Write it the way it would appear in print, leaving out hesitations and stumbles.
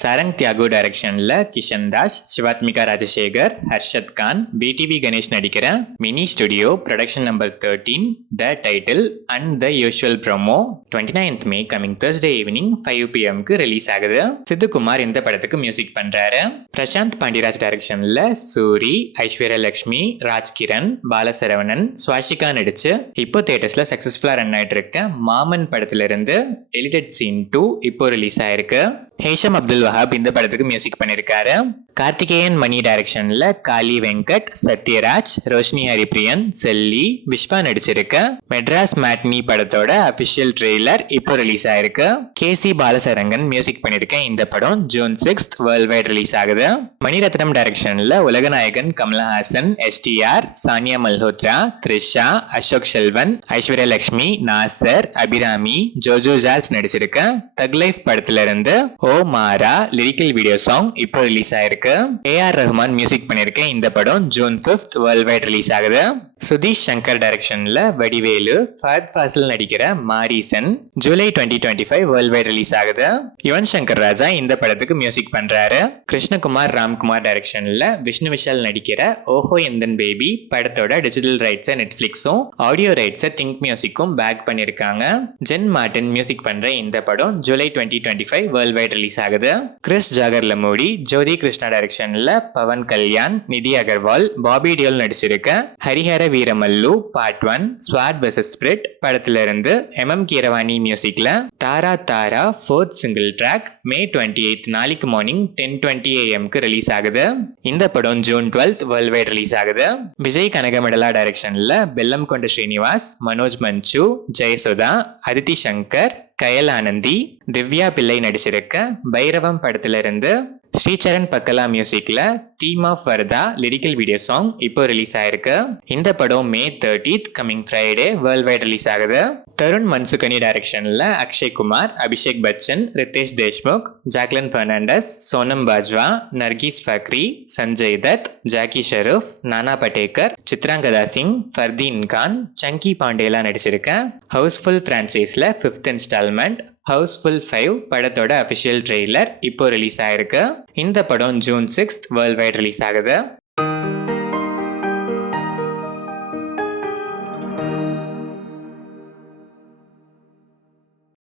சரங் தியாகு டைரக்ஷன்ல கிஷன் தாஸ், சிவாத்மிகா ராஜசேகர், ஹர்ஷத் கான், விடிவி கணேஷ் நடிக்கிற mini studio production number 13 the title and the usual promo 29th may coming Thursday evening 5 PM release ஆகுது. சித்துக்குமார் இந்த படத்துக்கு music பண்றாரு. பிரசாந்த் பாண்டியராஜ் டைரக்ஷன்ல சூரி, ஐஸ்வர்யா லட்சுமி, ராஜ்கிரண், பாலசரவணன், ஸ்வாஷிகா நடிச்சு இப்போ தியேட்டர்ஸ்ல சக்சஸ்ஃபுல்லா ரன் ஆயிட்டு இருக்க மாமன் படத்துல இருந்து டெலிட்டட் சீன் 2 இப்போ ரிலீஸ் ஆயிருக்கு. ஹேஷம் அப்துல் வஹாப் இந்த படத்துக்கு மியூசிக் பண்ணியிருக்காரு. கார்த்திகேயன் மணி டைரக்ஷன்ல காளி வெங்கட், சத்யராஜ், ரோஷினி ஹரிப்ரியன், செல்லி, விஸ்வா நடிச்சிருக்க மெட்ராஸ் மேட்னி படத்தோட அபிஷியல் ட்ரெய்லர் இப்போ ரிலீஸ் ஆயிருக்கு. கேசி பாலசரங்கன் மியூசிக் பண்ணிருக்க இந்த படம் ஜூன் 6 வேர்ல்ட் வைட் ரிலீஸ் ஆகுது. மணிரத்னம் டைரக்ஷன்ல உலகநாயகன் கமலஹாசன், எஸ்டிஆர், சானியா மல்ஹோத்ரா, த்ரிஷா, அசோக் செல்வன், ஐஸ்வர்யா லட்சுமி, நாசர், அபிராமி, ஜோஜோ ஜார்ஜ் நடிச்சிருக்க தக் லைஃப் படத்துல இருந்து ஓ மாரா லிரிக்கல் வீடியோ சாங் இப்போ ரிலீஸ் ஆயிருக்கு. ஏஆர் ரஹ்மான் மியூசிக் பண்ணிருக்க இந்த படம் ஜூன் 5 வேர்ல்ட் வைட் ரிலீஸ் ஆகுது. சுதீஷ் சங்கர் டைரக்ஷன்ல வடிவேலு, ஃபஹத் ஃபாசில் நடிக்கிற Mareesan July 2025 world wide release ஆகுது. யுவன் சங்கர் ராஜா இந்த படத்துக்கு மியூசிக் பண்றாரு. கிருஷ்ணகுமார் ராம்குமார் டைரக்ஷன்ல விஷ்ணு விஷால் நடிக்கிற ஓஹோ எந்தன் பேபி படத்தோட டிஜிட்டல் ரைட்ஸை நெட்ஃபிளிக்ஸும் ஆடியோ ரைட்ஸை திங்க் மியூசிக்கும் பேக் பண்ணிருக்காங்க. ஜென் மார்டின் மியூசிக் பண்ற இந்த படம் ஜூலை 2025 வேர்ல்ட் வைட் ரிலீஸ் ஆகுது. கிறிஸ் ஜாகர் லமூடி, ஜோதி கிருஷ்ணா டைரக்ஷன்ல பவன் கல்யாண், நிதி அகர்வால், பாபி டியோல் நடிச்சிருக்க ஹரிஹர வீரமல்லு பார்ட் 1 ஸ்வாட் வெர்சஸ் ஸ்பிரிட் படத்துல இருந்து MM கீரவாணி மியூசிக்ல தாரா தாரா 4th சிங்கிள் ட்ராக் மே 28 நாளைக்கு மார்னிங் 10:20 AM ரிலீஸ் ஆகுது. இந்த படம் ஜூன் 12 வேர்ல்ட் வைட் ரிலீஸ் ஆகுது. விஜய் கனகமடலா டைரக்ஷன்ல பெல்லம் கொண்ட ஸ்ரீனிவாஸ், மனோஜ் மஞ்சு, ஜெயசுதா, அதித்தி சங்கர், கயல் ஆனந்தி, திவ்யா பிள்ளை நடிச்சிருக்க பைரவம் படத்துல இருந்து ஸ்ரீசரண் பக்கலா மியூசிக்ல தீம் ஆஃப் வர்தா லிரிக்கல் வீடியோ சாங் இப்போ ரிலீஸ் ஆயிருக்கு. இந்த படம் May 30 coming Friday world wide release ஆகுது. தருண் மன்சுகனி டைரக்ஷன்ல அக்ஷய் குமார், அபிஷேக் பச்சன், ரித்தேஷ் தேஷ்முக், ஜாக்லின் பெர்னாண்டஸ், சோனம் பாஜ்வா, நர்கீஸ் ஃபக்ரி, சஞ்சய் தத், ஜாக்கி ஷெரூப், நானா படேக்கர், சித்ராங்கதா சிங், ஃபர்தீன் கான், சங்கி பாண்டேலா நடிச்சிருக்க ஹவுஸ்ஃபுல் பிரான்ச்சைஸ்ல 5th இன்ஸ்டால்மெண்ட் ஹவுஸ்ஃபுல் 5 படத்தோட அபிஷியல் ட்ரெய்லர் இப்போ ரிலீஸ் ஆயிருக்கு. இந்த படம் ஜூன் 6 வேர்ல்ட் வைட் ரிலீஸ் ஆகுது.